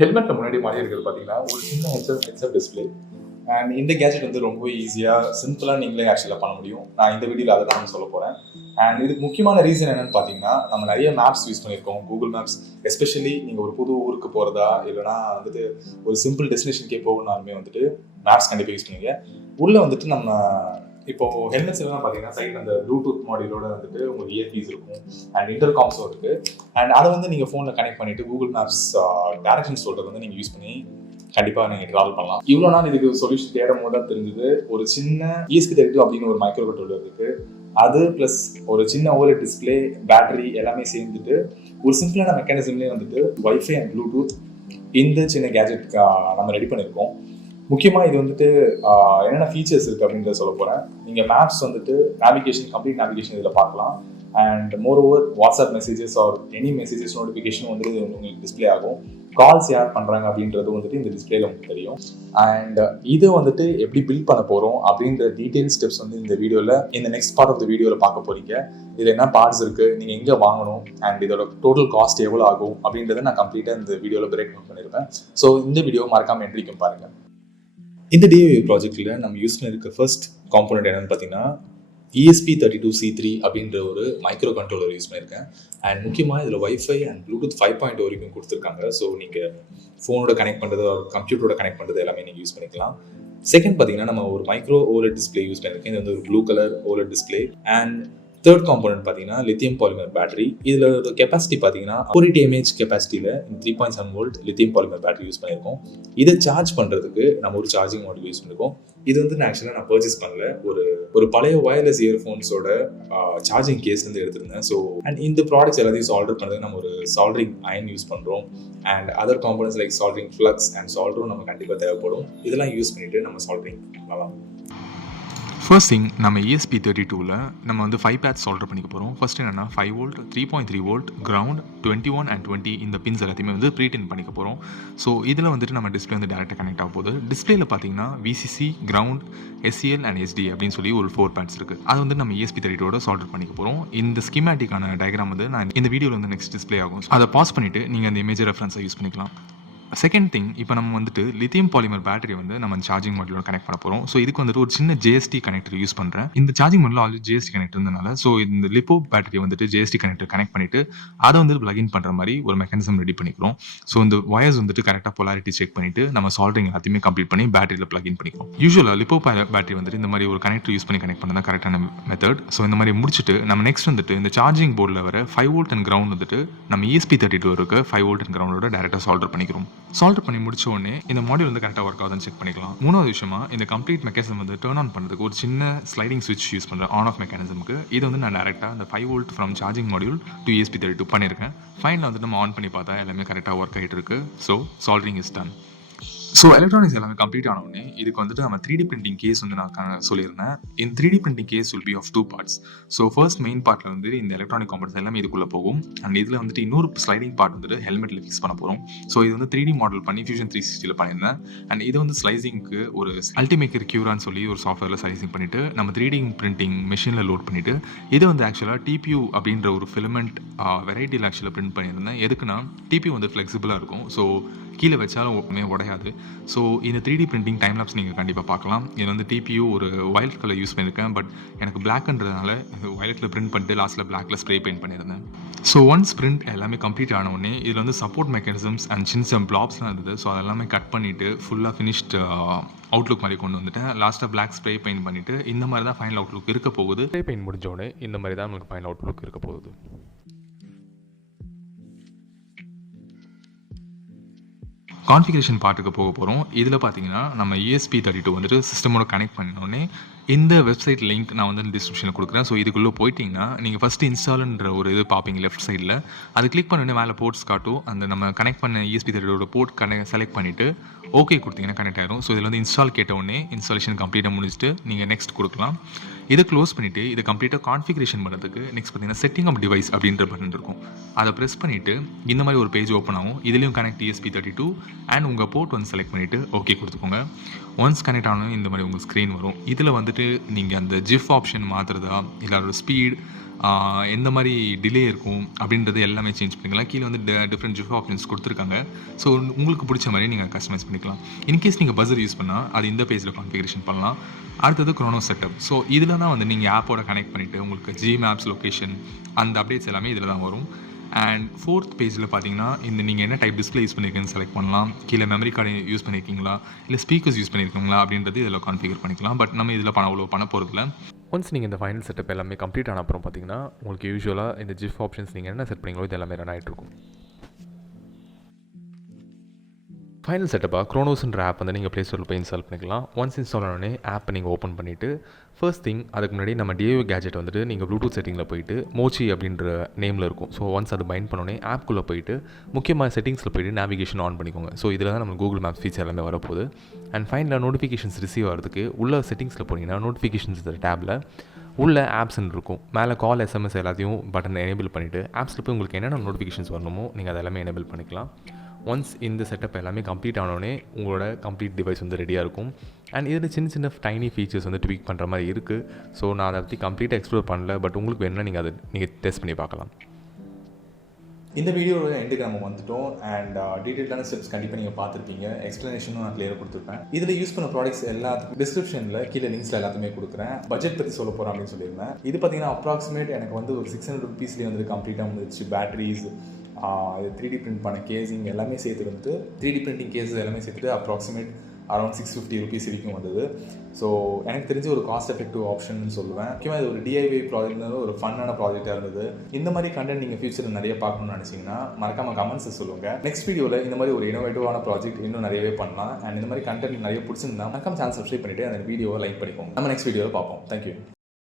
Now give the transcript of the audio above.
ஹெல்மெட்ல முன்னாடி மாட்டி இருக்கிறது பார்த்தீங்கன்னா ஒரு சின்ன ஹெட்செட் டிஸ்பிளே. அண்ட் இந்த கேஜெட் வந்து ரொம்ப ஈஸியாக சிம்பிளாக நீங்களே ஆக்சுவலாக பண்ண முடியும். நான் இந்த வீடியோவில் அதை தான் சொல்ல போகிறேன். அண்ட் இதுக்கு முக்கியமான ரீசன் என்னன்னு பார்த்தீங்கன்னா, நம்ம நிறைய மேப்ஸ் யூஸ் பண்ணியிருக்கோம், கூகுள் மேப்ஸ். எஸ்பெஷலி நீங்கள் ஒரு புது ஊருக்கு போகிறதா இல்லைனா வந்துட்டு ஒரு சிம்பிள் டெஸ்டினேஷனுக்கே போகணுன்னாலுமே வந்துட்டு மேப்ஸ் கண்டிப்பாக யூஸ் பண்ணுவீங்க. உள்ளே வந்துட்டு நம்ம இப்போ ஹெல்மெட்ஸ் எல்லாம் பார்த்தீங்கன்னா சைடில் அந்த ப்ளூடூத் மாடியூலோட வந்துட்டு உங்களுக்கு இயர்பீஸ் இருக்கும் அண்ட் இன்டர்காம்ஸும் இருக்குது. அண்ட் அதை வந்து நீங்கள் ஃபோனில் கனெக்ட் பண்ணிவிட்டு கூகுள் மேப்ஸ் டேரக்ஷன் சொல்கிறது வந்து நீங்கள் யூஸ் பண்ணி கண்டிப்பாக நீங்கள் ட்ராவல் பண்ணலாம். இவ்வளோ நாள் இதுக்கு சொல்யூஷன் தேடும் போது தான் தெரிஞ்சது, ஒரு சின்ன ESP32 அப்படின்னு ஒரு மைக்ரோ கண்ட்ரோலர் இருக்குது. அது ப்ளஸ் ஒரு சின்ன OLED டிஸ்பிளே, பேட்டரி எல்லாமே சேர்ந்துட்டு ஒரு சிம்பிளான மெக்கானிசம்லேயே வந்துட்டு வைஃபை அண்ட் ப்ளூடூத் இந்த சின்ன கேஜெட் நம்ம ரெடி பண்ணியிருக்கோம். முக்கியமாக இது வந்துட்டு என்னென்ன ஃபீச்சர்ஸ் இருக்குது அப்படின்றத சொல்ல போகிறேன். நீங்கள் மேப்ஸ் வந்துட்டு நேவிகேஷன், கம்ப்ளீட் நேவிகேஷன் இதில் பார்க்கலாம். And more over WhatsApp messages or any messages notification வந்துட்டு இது உங்களுக்கு டிஸ்பிளே ஆகும். கால்ஸ் யார் பண்ணுறாங்க அப்படின்றது வந்துட்டு இந்த டிஸ்பிளேல உங்களுக்கு தெரியும். அண்ட் இதை வந்துட்டு எப்படி பில்ட் பண்ண போகிறோம் அப்படின்ற டீட்டெயில் ஸ்டெப்ஸ் வந்து இந்த வீடியோவில், இந்த நெக்ஸ்ட் பார்ட் ஆஃப் த வீடியோவில் பார்க்க போகிறீங்க. இதில் என்ன பார்ட்ஸ் இருக்குது, நீங்கள் எங்கே வாங்கணும், அண்ட் இதோட டோட்டல் காஸ்ட் எவ்வளோ ஆகும் அப்படின்றத நான் கம்ப்ளீட்டாக இந்த வீடியோவில் பிரேக் டவுன் பண்ணியிருப்பேன். ஸோ இந்த வீடியோ மறக்காமல் என்ட்ரிக்கும் பாருங்கள். இந்த DIY ப்ராஜெக்டில் நம்ம யூஸ் பண்ணியிருக்க ஃபர்ஸ்ட் காம்போனன்ட் என்னென்னு பார்த்தீங்கன்னா ESP32C3 அப்படின்ற ஒரு மைக்ரோ கண்ட்ரோலர் யூஸ் பண்ணியிருக்கேன். அண்ட் முக்கியமாக இதில் வைஃபை அண்ட் ப்ளூடூத் 5.0 வரைக்கும் கொடுத்துருக்காங்க. ஸோ நீங்கள் ஃபோனோட கனெக்ட் பண்ணுறது, ஒரு கம்ப்யூட்டரோட கனெக்ட் பண்ணுறது எல்லாமே நீங்கள் யூஸ் பண்ணிக்கலாம். செகண்ட் பார்த்தீங்கன்னா நம்ம ஒரு மைக்ரோ OLED டிஸ்பிளே யூஸ் பண்ணியிருக்கேன். இது வந்து ஒரு blue colour OLED display. And third component பார்த்தீங்கன்னா லித்தியம் பாலிமர் பேட்டரி. இதில் ஒரு கெப்பாசிட்டி பார்த்தீங்கன்னா 480 mAh கெப்பாசிட்டியில் 3.7 volt lithium polymer battery use பண்ணியிருக்கோம். இதை சார்ஜ் பண்ணுறதுக்கு நம்ம ஒரு சார்ஜிங் மாடியூல் யூஸ் பண்ணியிருக்கோம். இது வந்து நான் ஆக்சுவலாக நான் பர்ச்சேஸ் பண்ணல, ஒரு பழைய வயர்லெஸ் இயர்ஃபோன்ஸோட சார்ஜிங் கேஸ்லேருந்து எடுத்திருந்தேன். ஸோ அண்ட் இந்த ப்ராடக்ட்ஸ் எல்லாத்தையும் சால்டர் பண்ணுறதுக்கு நம்ம ஒரு சால்டரிங் அயன் யூஸ் பண்ணுறோம். And other components like soldering flux and சால்டரும் நம்ம கண்டிப்பாக தேவைப்படும். இதெல்லாம் யூஸ் பண்ணிவிட்டு நம்ம சால்டரிங் பண்ணலாம். ஃபர்ஸ்ட் திங், நம்ம ESP32ல் நம்ம வந்து 5 பேட்ச் சால்டர் பண்ணிக்க போகிறோம். ஃபர்ஸ்ட் என்னென்னா 5 வோல்ட், 3.3 வோல்ட், கிரவுண்ட், 21 and 20 இந்த பின்ஸ் எல்லாத்தையுமே வந்து ப்ரீடென் பண்ணிக்க போகிறோம். ஸோ இதில் வந்துட்டு நம்ம டிஸ்பிளே வந்து டேரெக்டாக கனெக்ட் ஆக போகுது. டிஸ்பிளேல பார்த்தீங்கன்னா VCC, ground, SCL and SD அப்படின்னு சொல்லி ஒரு 4 பேட்ஸ் இருக்குது. அது வந்து நம்ம ESP32வோட சால்டர் பண்ணிக்க போகிறோம். இந்த ஸ்கீமேட்டிக்கான டயக்ராம் வந்து நான் இந்த வீடியோவில் வந்து நெக்ஸ்ட் டிஸ்பிளே ஆகும். அதை பாஸ் பண்ணிவிட்டு நீங்கள் அந்த இமேஜ் ரெஃபரன்ஸை யூஸ் பண்ணிக்கலாம். செகண்ட் திங், இப்போ நம்ம வந்துட்டு லித்தியம் பாலிமர் பேட்டரி வந்து நம்ம சார்ஜிங் மாடியூலோட கனெக்ட் பண்ண போகிறோம். ஸோ இதுக்கு வந்துட்டு ஒரு சின்ன JST கனெக்டர் யூஸ் பண்ணுறேன். இந்த charging module already JST connector இருந்தனால ஸோ இந்த லிப்போ பேட்டரி வந்துட்டு JST கனெக்டர் கனெக்ட் பண்ணிவிட்டு அதை வந்து பிளக்இன் பண்ணுற மாதிரி ஒரு மெக்கானிசம் ரெடி பண்ணிக்கிறோம். ஸோ இந்த வயர்ஸ் வந்துட்டு கரெக்டாக பொலாரிட்டி செக் பண்ணிவிட்டு நம்ம சால்டரிங் எல்லாத்தையுமே கம்ப்ளீட் பண்ணி பேட்டரியில் பிளக்இன் பண்ணிக்கிறோம். யூஸ்வலாக லிப்போ பேட்டரி வந்துட்டு இந்த மாதிரி ஒரு கனெக்டர் யூஸ் பண்ணி கனெக்ட் பண்ணதான் கரெக்டான மெத்தட். ஸோ இந்த மாதிரி முடிச்சுட்டு நம்ம நெக்ஸ்ட் வந்துட்டு இந்த சார்ஜிங் போர்டில் வர 5 வோல்ட் அண்ட் கிரவுண்ட் வந்துட்டு நம்ம ESP32 இருக்க 5 வோல்ட் அண்ட் கிரவுண்டோட டேரெக்டாக சால்டர் பண்ணிக்கிறோம். சால்டர் பண்ணி முடிச்ச உடனே இந்த மாடியூல் வந்து கரெக்டாக ஒர்க் ஆகுதுன்னு செக் பண்ணிக்கலாம். மூணாவது விஷயமா இந்த கம்ப்ளீட் மெக்கானிசம் வந்து டர்ன் ஆன் பண்ணுறதுக்கு ஒரு சின்ன ஸ்லைடிங் ஸ்விட்ச் யூஸ் பண்ணுறேன் ஆன் ஆஃப் மெக்கானிசமுக்கு. இது வந்து நான் டேரெக்டாக அந்த 5 volt from charging module to ESP32 பண்ணியிருக்கேன். ஃபைனல் வந்துட்டு நம்ம ஆன் பண்ணி பார்த்தா எல்லாமே கரெக்டாக ஒர்க் ஆகிட்டு இருக்கு. So soldering is done. So electronics எல்லாமே கம்ப்ளீட் ஆன உடனே இதுக்கு வந்துட்டு நம்ம 3D பிரிண்டிங் கேஸ் வந்து நான் சொல்லியிருந்தேன். இந்த 3D printing case will be of 2 parts. So first main பார்ட்டில் வந்து இந்த எலக்ட்ரானிக் காம்பனன்ட்ஸ் எல்லாமே இதுக்குள்ளே போகும். அண்ட் இதில் வந்துட்டு இன்னொரு ஸ்லைடிங் பார்ட் வந்துட்டு ஹெல்மெட்டில் ஃபிக்ஸ் பண்ண போகிறோம். ஸோ இது வந்து 3D மாடல் பண்ணி Fusion 360 பண்ணியிருந்தேன். அண்ட் இது வந்து ஸ்லைசிங்க்கு ஒரு அல்டிமேக்கர் கியூரான்னு சொல்லி ஒரு சாஃப்ட்வேரில் ஸ்லைசிங் பண்ணிவிட்டு நம்ம 3D பிரிண்டிங் மிஷினில் லோட் பண்ணிவிட்டு இது வந்து ஆக்சுவலாக TPU அப்படின்ற ஒரு ஃபிலமெண்ட் வெரைட்டியில் ஆக்சுவலாக பிரிண்ட் பண்ணியிருந்தேன். எதுக்குன்னா TPU வந்து ஃப்ளெக்சிபிளாக இருக்கும். ஸோ கீழே வச்சாலும் உடையாது. ஸோ இந்த 3D பிரிண்டிங் டைம் லாப்ஸ் நீங்கள் கண்டிப்பாக பார்க்கலாம். இது வந்து TPU ஒரு வயலட் கலர் யூஸ் பண்ணியிருக்கேன். பட் எனக்கு பிளாக்ன்றதுனால வயலட்டில் பிரிண்ட் பண்ணிட்டு லாஸ்ட்டில் பிளாக்ல ஸ்ப்ரே பெயிண்ட் பண்ணியிருந்தேன். ஸோ ஒன்ஸ் பிரிண்ட் எல்லாமே கம்ப்ளீட் ஆன உடனே இதில் வந்து சப்போர்ட் மெக்கானிசம்ஸ் அண்ட் சின்ன பிளாப்ஸ்லாம் இருந்தது. ஸோ அதெல்லாமே கட் பண்ணிவிட்டு ஃபுல்லாக ஃபினிஷ்ட் அவுட்லுக் மாதிரி கொண்டு வந்துட்டேன். லாஸ்ட்டாக பிளாக் ஸ்ப்ரே பெயிண்ட் பண்ணிவிட்டு இந்த மாதிரி தான் ஃபைனல் அவுட்லுக் இருக்க போகுது. ஸ்ப்ரே பெயிண்ட் முடிஞ்ச உடனே இந்த மாதிரி தான் நமக்கு ஃபைனல் அவுட்லுக் இருக்க போகுது. கான்ஃபிகரேஷன் பார்ட்டுக்கு போக போகிறோம். இதில் பார்த்தீங்கன்னா நம்ம ESP32 வந்துட்டு சிஸ்டமோட கனெக்ட் பண்ணினோடனே இந்த வெப்சைட் லிங்க் நான் வந்து டிஸ்கிரிப்ஷனில் கொடுக்குறேன். ஸோ இதுக்குள்ளே போயிட்டிங்கன்னா நீங்கள் ஃபஸ்ட்டு இன்ஸ்டால்ன்ற ஒரு இது பார்ப்பீங்க லெஃப்ட் சைடில். அது கிளிக் பண்ணோடனே மேலே போர்ட்ஸ் காட்டும். அந்த நம்ம கனெக்ட் பண்ண ESP32 போர்ட் செலக்ட் பண்ணிவிட்டு ஓகே கொடுத்தீங்கன்னா கனெக்ட் ஆகிடும். ஸோ இதில் வந்து இன்ஸ்டால் கேட்ட உடனே இன்ஸ்டாலேஷன் கம்ப்ளீட்டாக முடிச்சுட்டு நீங்கள் நெக்ஸ்ட் கொடுக்கலாம். இதை க்ளோஸ் பண்ணிவிட்டு இதை கம்ப்ளீட்டாக கான்ஃபிகரேஷன் பண்ணுறதுக்கு நெக்ஸ்ட் பார்த்தீங்கன்னா செட்டிங் ஆஃப் டிவைஸ் அப்படின்ற பட்டன் இருக்கும். அதை ப்ரெஸ் பண்ணிவிட்டு இந்த மாதிரி ஒரு பேஜ் ஓப்பன் ஆகும். இதுலேயும் கனெக்ட் ESP32 அண்ட் உங்கள் போர்ட் வந்து செலக்ட் பண்ணிவிட்டு ஓகே கொடுத்துக்கோங்க. ஒன்ஸ் கனெக்ட் ஆனதும் இந்த மாதிரி உங்களுக்கு ஸ்க்ரீன் வரும். இதில் வந்துட்டு நீங்கள் அந்த ஜிஃப் ஆப்ஷன் மாற்றுறதா இல்லை அதோட ஸ்பீட் எந்த மாதிரி டிலே இருக்கும் அப்படின்றது எல்லாமே சேஞ்ச் பண்ணிக்கலாம். கீழே வந்து டிஃப்ரெண்ட் ஜிஃப் ஆப்ஷன்ஸ் கொடுத்துருக்காங்க. ஸோ உங்களுக்கு பிடிச்ச மாதிரி நீங்கள் கஸ்டமைஸ் பண்ணிக்கலாம். இன்கேஸ் நீங்கள் பஸர் யூஸ் பண்ணால் அது இந்த பேஜில் கான்ஃபிகரேஷன் பண்ணலாம். அடுத்தது க்ரோனோ செட்டப். ஸோ இதில் தான் வந்து நீங்கள் ஆப்போட கனெக்ட் பண்ணிவிட்டு உங்களுக்கு ஜிமேப்ஸ் லொக்கேஷன் அந்த அப்டேட்ஸ் எல்லாமே இதில் தான் வரும். அண்ட் 4th பேஜில் பார்த்தீங்கன்னா நீங்கள் என்ன டைப் டிஸ்பிளே யூஸ் பண்ணியிருக்கீங்கன்னு செலக்ட் பண்ணலாம். கீழே மெமரி கார்டு யூஸ் பண்ணியிருக்கீங்களா இல்லை ஸ்பீக்கர்ஸ் யூஸ் பண்ணியிருக்கீங்களா அப்படின்றது இதில் கான்ஃபிகர் பண்ணிக்கலாம். பட் நம்ம இதில் அவ்வளோ பண்ண போகிறதில்ல. ஒன்ஸ் நீங்கள் இந்த ஃபைனல் செட்டப் எல்லாமே கம்ப்ளீட் ஆன அப்புறம் பார்த்தீங்கன்னா உங்களுக்கு யூஸ்வலாக இந்த ஜிஃப் ஆப்ஷன்ஸ் நீங்கள் என்ன செட் பண்ணீங்களோ இது எல்லாமே ரன் ஆகிட்டு இருக்கும். ஃபைனல் செட்டப்பாக க்ரோனோஸ்ன்ற ஆப் வந்து நீங்கள் ப்ளே ஸ்டோரில் போய் இன்ஸ்டால் பண்ணிக்கலாம். ஒன்ஸ் இன்ஸ்டால் ஆனோடனே ஆப்பை நீங்கள் ஓப்பன் பண்ணிவிட்டு ஃபர்ஸ்ட் திங் அதுக்கு முன்னாடி நம்ம டிஐஓ கேஜெட் வந்துட்டு நீங்கள் ப்ளூடூத் செட்டிங்கில் போயிட்டு மோச்சி அப்படின்ற நேமில் இருக்கும். ஸோ ஒன்ஸ் அது பைண்ட் பண்ணோடனே ஆப்குள்ளே போயிட்டு முக்கியமாக செட்டிங்ஸில் போயிட்டு நேவிகேஷன் ஆன் பண்ணிக்கோங்க. ஸோ இதில் தான் நம்ம கூகுள் மேப்ஸ் ஃபீச்சர் எல்லாமே வரப்போகுது. அண்ட் ஃபைனலாக நோட்டிஃபிகேஷன்ஸ் ரிசீவ் ஆகிறதுக்கு உள்ள செட்டிங்ஸில் போனீங்கன்னா நோட்டிஃபிகேஷன்ஸ் டேப்பில் உள்ள ஆப்ஸ்ன்னு இருக்கும். மேலே கால் எஸ்எம்எஸ் எல்லாத்தையும் பட்டன் எனேபிள் பண்ணிவிட்டு ஆப்ஸில் போய் உங்களுக்கு என்னென்ன நோட்டிஃபிகேஷன்ஸ் வரணுமோ நீங்கள் அதை எல்லாமே எனேபிள் பண்ணிக்கலாம். ஒன்ஸ் இந்த செட்டப் எல்லாமே கம்ப்ளீட் ஆனோடனே உங்களோட கம்ப்ளீட் டிவைஸ் வந்து ரெடியாக இருக்கும். அண்ட் இதில் சின்ன சின்ன டைனி ஃபீச்சர்ஸ் வந்து ட்வீக் பண்ணுற மாதிரி இருக்குது. ஸோ நான் அதை பற்றி கம்ப்ளீட்டாக எக்ஸ்ப்ளோர் பண்ணல. பட் உங்களுக்கு வேணும்னா நீங்கள் அதை டெஸ்ட் பண்ணி பார்க்கலாம். இந்த வீடியோட எண்டுக்கு நம்ம வந்துட்டோம். அண்ட் டீட்டெயிலான ஸ்டெப்ஸ் கண்டிப்பாக நீங்கள் பார்த்துருப்பீங்க. எக்ஸ்ப்ளனேஷனும் நான் கிளியராக கொடுத்துருப்பேன். இதில் யூஸ் பண்ண ப்ராடக்ட்ஸ் எல்லாத்துக்கும் டிஸ்கிரிப்ஷனில் கீழே லிங்க்ஸில் எல்லாத்தையுமே கொடுக்குறேன். பட்ஜெட் பற்றி சொல்ல போகிறேன் அப்படின்னு சொல்லியிருந்தேன். இது பார்த்தீங்கன்னா அப்ராக்சிமேட் எனக்கு வந்து ஒரு 600 rupeesலேயே வந்து கம்ப்ளீட்டாக வந்துச்சு. பேட்டரிஸ், இது 3D பிரிண்ட் பண்ண கேஸிங் எல்லாமே சேர்த்து வந்து 3D பிரிண்டிங் கேஸஸ் எல்லாமே சேர்த்துட்டு அப்ராக்சிமேட் அரௌண்ட் 650 rupees வரைக்கும் வந்தது. ஸோ எனக்கு தெரிஞ்ச ஒரு காஸ்ட் எஃபெக்டிவ் ஆப்ஷன் சொல்லுவேன். முக்கியமாக இது ஒரு டிஐஒய் ப்ராஜெக்ட்னால ஒரு ஃபன்னான ப்ராஜெக்டாக இருந்தது. இந்த மாதிரி கண்டென்ட் நீங்கள் ஃபியூச்சரில் நிறைய பார்க்கணும்னு நினச்சிங்கன்னா மறக்காமல் கமெண்ட்ஸை சொல்லுங்கள். நெக்ஸ்ட் வீடியோவில் இந்த மாதிரி ஒரு இனோவேட்டிவான ப்ராஜெக்ட் இன்னும் நிறையவே பண்ணலாம். அண்ட் இந்த மாதிரி கண்டென்ட் நிறைய பிடிச்சிருந்தா மறக்காம சேனல் சப்ஸ்கிரைப் பண்ணிவிட்டு அந்த வீடியோவை லைக் பண்ணிக்கோங்க. நம்ம நெக்ஸ்ட் வீடியோவில் பார்ப்போம். தேங்க்யூ.